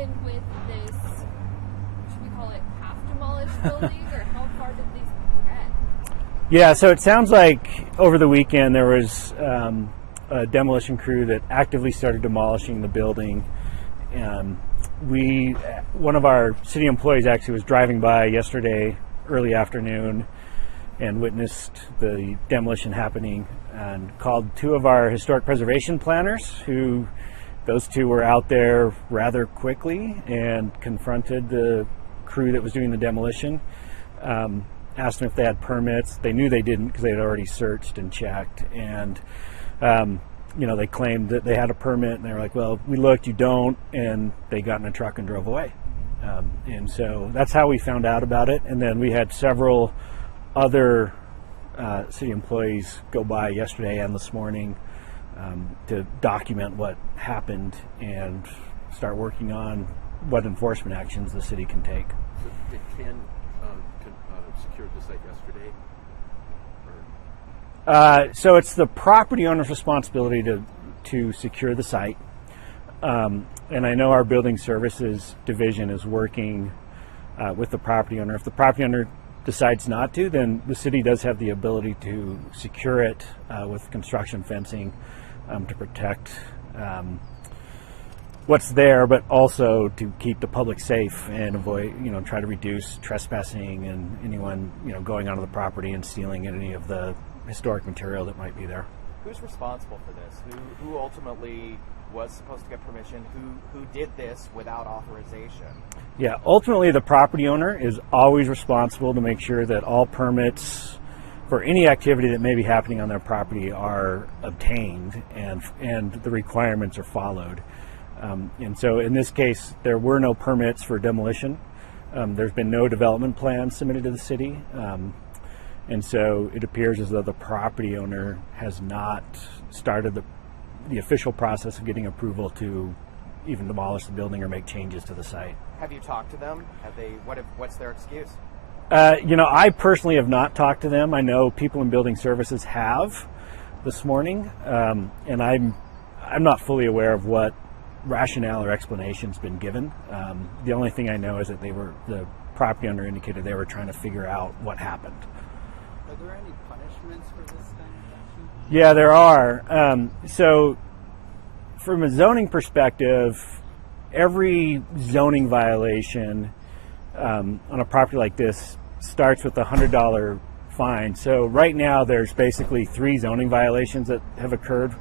happened with this, should we call it half demolished building, or how far did these people get? Yeah, so it sounds like over the weekend there was a demolition crew that actively started demolishing the building. One of our city employees actually was driving by yesterday early afternoon and witnessed the demolition happening and called two of our historic preservation planners, who those two were out there rather quickly and confronted the crew that was doing the demolition, asked them if they had permits. They knew they didn't because they had already searched and checked, and they claimed that they had a permit, and they were like, well, we looked, you don't, and they got in a truck and drove away. And so that's how we found out about it. And then we had several other city employees go by yesterday and this morning to document what happened and start working on what enforcement actions the city can take. So did Ken secure the site yesterday? So it's the property owner's responsibility to secure the site. And I know our building services division is working with the property owner. If the property owner decides not to, then the city does have the ability to secure it with construction fencing to protect what's there, but also to keep the public safe and avoid, try to reduce trespassing and anyone, going onto the property and stealing any of the historic material that might be there. Who's responsible for this? Who ultimately was supposed to get permission? Who did this without authorization? Yeah, ultimately the property owner is always responsible to make sure that all permits for any activity that may be happening on their property are obtained and the requirements are followed. And so in this case, there were no permits for demolition. There's been no development plans submitted to the city. And so it appears as though the property owner has not started the official process of getting approval to even demolish the building or make changes to the site. Have you talked to them? What's their excuse? I personally have not talked to them. I know people in building services have this morning, and I'm not fully aware of what rationale or explanation's been given. The only thing I know is that the property owner indicated they were trying to figure out what happened. Are there any punishments for this kind of action? Yeah, there are. So from a zoning perspective, every zoning violation on a property like this starts with a $100 fine. So right now there's basically 3 zoning violations that have occurred.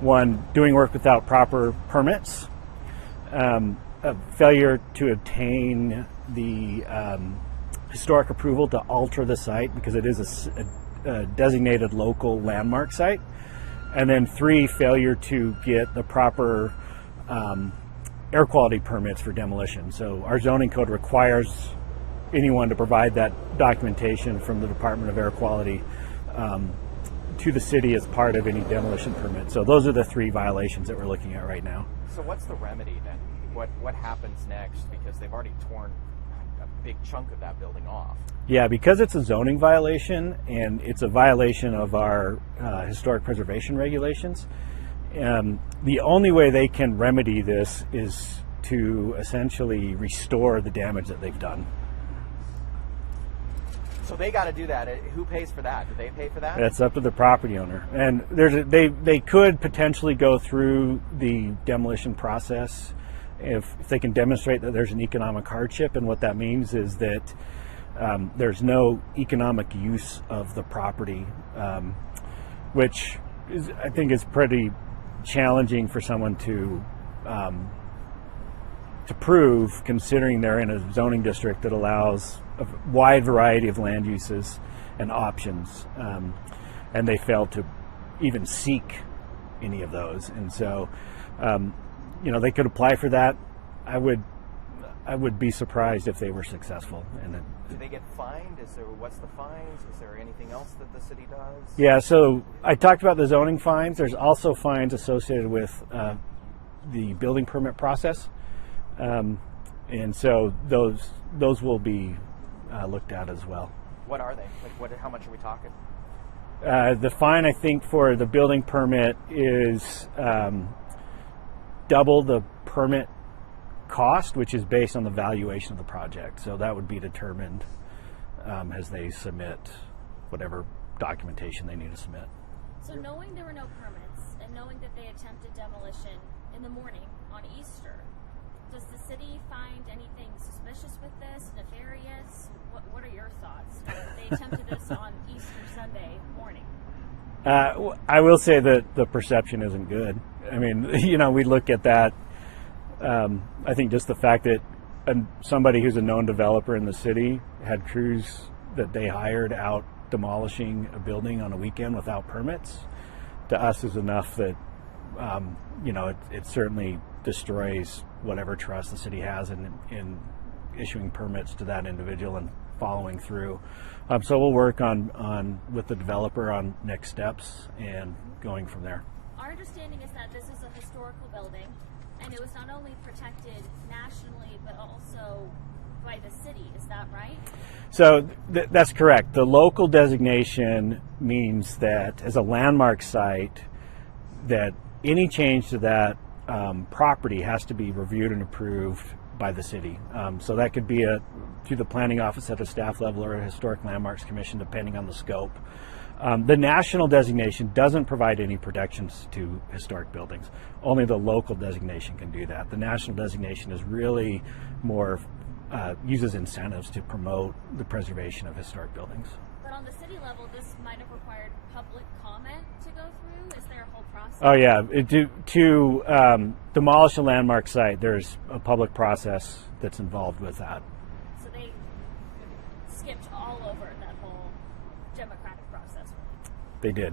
One, doing work without proper permits, a failure to obtain the historic approval to alter the site because it is a designated local landmark site, and then 3, failure to get the proper air quality permits for demolition. So our zoning code requires anyone to provide that documentation from the Department of Air Quality to the city as part of any demolition permit. So those are the 3 violations that we're looking at right now. So what's the remedy then? What happens next? Because they've already torn a big chunk of that building off. Yeah, because it's a zoning violation and it's a violation of our historic preservation regulations, the only way they can remedy this is to essentially restore the damage that they've done. So they got to do that. Who pays for that? Do they pay for that? That's up to the property owner. And they could potentially go through the demolition process if they can demonstrate that there's an economic hardship, and what that means is that there's no economic use of the property, which I think is pretty challenging for someone to prove, considering they're in a zoning district that allows a wide variety of land uses and options, and they failed to even seek any of those. And so they could apply for that. I would be surprised if they were successful in it. Do they get fined? What's the fines? Is there anything else that the city does? Yeah, so I talked about the zoning fines. There's also fines associated with the building permit process, and so those will be looked at as well. What are they? How much are we talking? The fine, I think, for the building permit is double the permit cost, which is based on the valuation of the project. So that would be determined as they submit whatever documentation they need to submit. So knowing there were no permits and knowing that they attempted demolition in the morning on Easter, does the city find anything suspicious with this, nefarious? What are your thoughts? They attempted this on Easter Sunday morning. I will say that the perception isn't good. I mean, we look at that. I think just the fact that somebody who's a known developer in the city had crews that they hired out demolishing a building on a weekend without permits, to us is enough that it certainly destroys whatever trust the city has in issuing permits to that individual and following through. So we'll work on with the developer on next steps and going from there. Our understanding is that this is a historical building, and it was not only protected nationally but also by the city. Is that right? So that's correct. The local designation means that as a landmark site, that any change to that property has to be reviewed and approved by the city. So that could be through the planning office at a staff level or a historic landmarks commission, depending on the scope. The national designation doesn't provide any protections to historic buildings. Only the local designation can do that. The national designation is really more uses incentives to promote the preservation of historic buildings. But on the city level, this might have required public comment to go through. Is there a whole process? Oh yeah, to demolish a landmark site, there's a public process that's involved with that. So they skipped all over that whole democratic process. They did.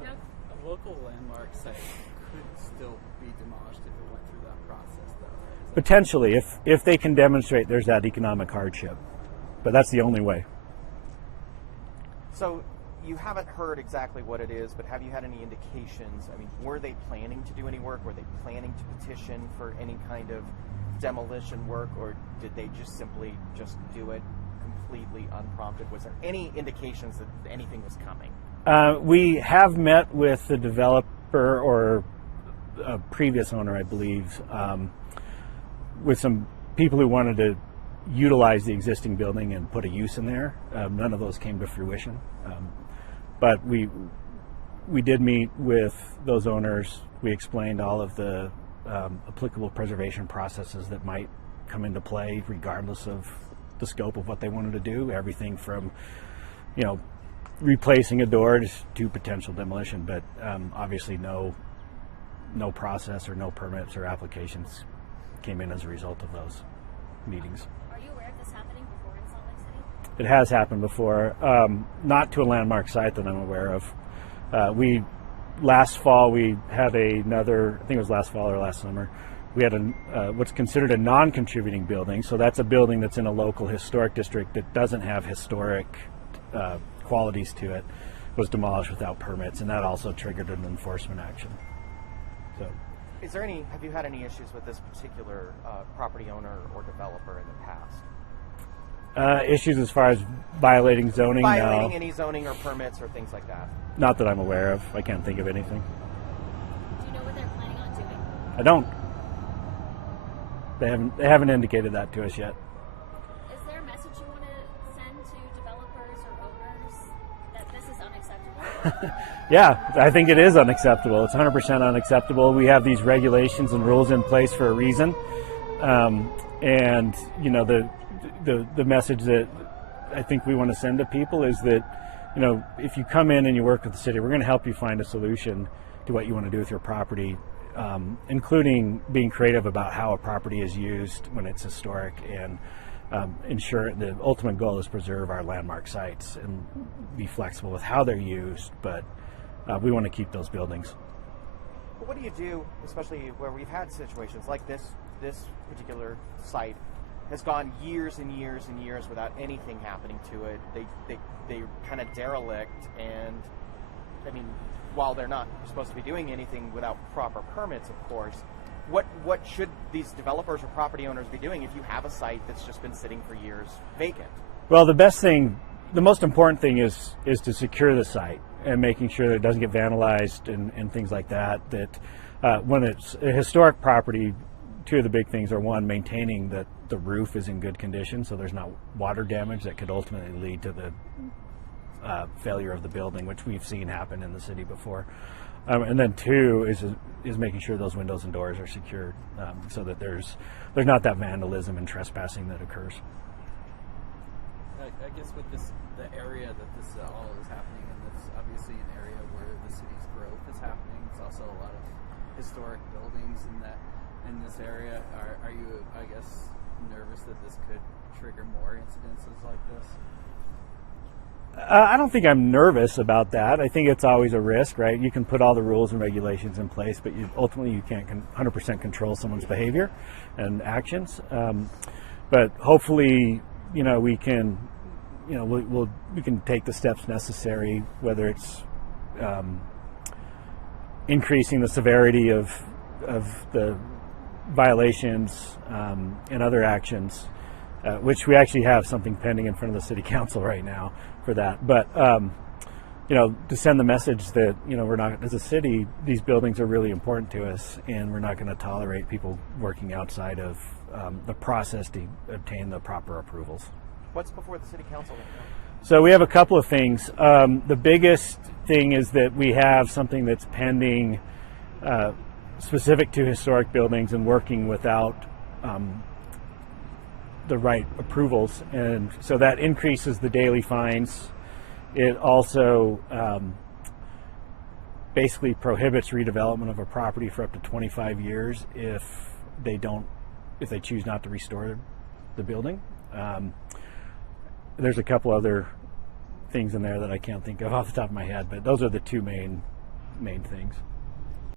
A local landmark site could still be demolished if it went through that process, though. Right? Potentially, if they can demonstrate there's that economic hardship, but that's the only way. So you haven't heard exactly what it is, but have you had any indications? I mean, were they planning to do any work? Were they planning to petition for any kind of demolition work, or did they just simply just do it completely unprompted? Was there any indications that anything was coming? We have met with the developer or a previous owner, I believe, with some people who wanted to utilize the existing building and put a use in there. None of those came to fruition. But we did meet with those owners. We explained all of the applicable preservation processes that might come into play regardless of the scope of what they wanted to do. Everything from, replacing a door to potential demolition, but obviously no process or no permits or applications came in as a result of those meetings. Are you aware of this happening before in Salt Lake City? It has happened before, not to a landmark site that I'm aware of. Last fall we had another, I think it was last fall or last summer, we had what's considered a non-contributing building. So that's a building that's in a local historic district that doesn't have historic qualities to it, was demolished without permits, and that also triggered an enforcement action. So, Have you had any issues with this particular property owner or developer in the past? Issues as far as violating zoning? Violating No. any zoning or permits or things like that? Not that I'm aware of. I can't think of anything. Do you know what they're planning on doing? I don't. They haven't indicated that to us yet. Is there a message you want to send to developers or owners that this is unacceptable? Yeah, I think it is unacceptable. It's 100% unacceptable. We have these regulations and rules in place for a reason. And, the message that I think we want to send to people is that, if you come in and you work with the city, we're going to help you find a solution to what you want to do with your property, including being creative about how a property is used when it's historic, and ensure the ultimate goal is preserve our landmark sites and be flexible with how they're used, but we want to keep those buildings. But what do you do, especially where we've had situations like this particular site has gone years and years and years without anything happening to it. They kind of derelict, and I mean, while they're not supposed to be doing anything without proper permits, of course, what should these developers or property owners be doing if you have a site that's just been sitting for years vacant? Well, the most important thing is to secure the site and making sure that it doesn't get vandalized and things like that. That when it's a historic property, two of the big things are, one, maintaining that the roof is in good condition so there's not water damage that could ultimately lead to the failure of the building, which we've seen happen in the city before. And then two is making sure those windows and doors are secured, so that there's not that vandalism and trespassing that occurs. I guess with the area that this all is happening in, it's obviously an area where the city's growth is happening. It's also a lot of historic buildings in this area. Are you, I guess, nervous that this could trigger more incidences like this? I don't think I'm nervous about that. I think it's always a risk, right? You can put all the rules and regulations in place, but ultimately you can't 100% control someone's behavior and actions. But hopefully, we can, we can take the steps necessary, whether it's increasing the severity of the violations and other actions, which we actually have something pending in front of the city council right now for that. But to send the message that we're not, as a city, these buildings are really important to us, and we're not going to tolerate people working outside of the process to obtain the proper approvals. What's before the city council right now? So we have a couple of things. The biggest thing is that we have something that's pending specific to historic buildings and working without the right approvals, and so that increases the daily fines. It also basically prohibits redevelopment of a property for up to 25 years if they choose not to restore the building. There's a couple other things in there that I can't think of off the top of my head, but those are the two main things.